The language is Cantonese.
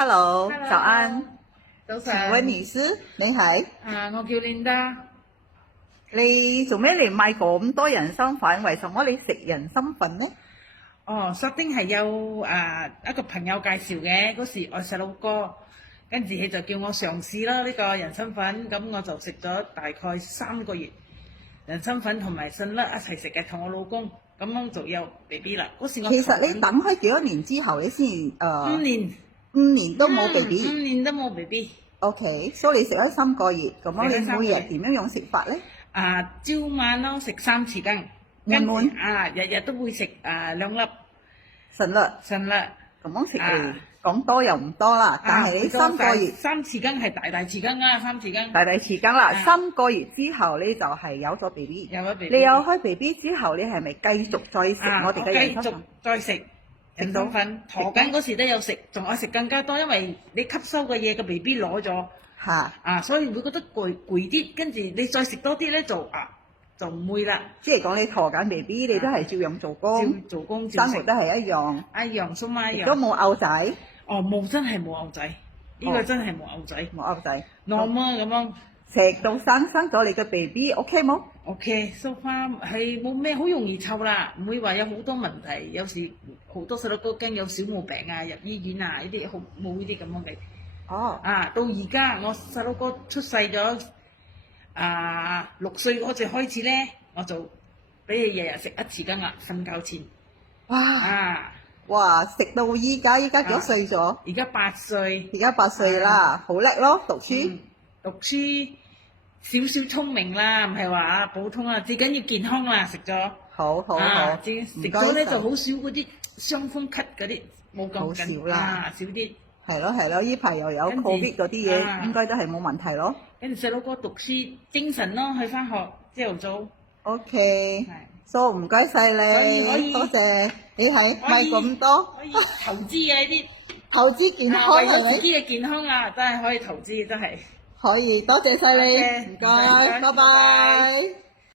Hello， Hello，早安。早請晨。問你是？你係？我叫 Linda。你做咩嚟買咁多人參粉？為什麼你食人參粉呢？索丁係有一個朋友介紹嘅，嗰時我細佬哥，跟住佢就叫我嘗試啦呢個人參粉，咁我就食咗大概3個月，人參粉同埋信粒一齊食嘅，同我老公，咁樣就有 BB 啦。嗰時我其實你等開幾多年之後，你先5年5年都冇 BB。 5年都冇 BB。OK，所以你食咗3個月，咁樣你每日點樣食法呢？朝晚咯食3匙羹，跟住日日都會食2粒信粒。咁樣食嚟講多又唔多啦，但係你3個月3匙羹係大匙羹啊，3匙羹。大匙羹啦，3個月之後你就係有咗 BB。有咗 BB。你有開 BB 之後，你係咪繼續再食我哋嘅人參粉？繼續再食人參粉，陀緊嗰時都有食，仲有食更加多，因為你吸收嘅嘢個 BB 攞咗。所以會覺得攰啲，跟住你再食多啲咧就唔會啦。即係講你陀緊 BB，你都係照樣做工，生活都係一樣，蘇媽一樣。都冇牛仔。冇，真係冇牛仔，呢個真係冇牛仔。冇牛仔。normal咁樣食到生咗你嘅 BB，OK 冇 ？OK，so far 係冇咩，好容易湊啦，唔會話有好多問題。有時好多細路哥驚有小毛病入醫院呢啲冇呢啲咁樣嘅。到而家我細佬哥出世咗6歲嗰陣開始咧，我就俾佢日日食1匙羹啦，瞓覺前。哇！食到依家幾多歲咗？而家8歲。而家8歲啦，好叻咯，讀書。讀書少少聰明啦，唔係話普通啊，最緊要健康啦，食咗。好。食咗咧就好少嗰啲傷風咳嗰啲，冇咁緊啦，少啲。係咯，呢排又有 Covid 嗰啲嘢，應該都係冇問題咯。跟住細佬哥讀書精神咯，去返學朝頭早。OK，so 唔該晒你，多謝你係買咁多。可以投資嘅呢啲，投資健康係咪？為咗自己嘅健康真係可以投資，真係。可以，多謝晒你，唔該，拜拜。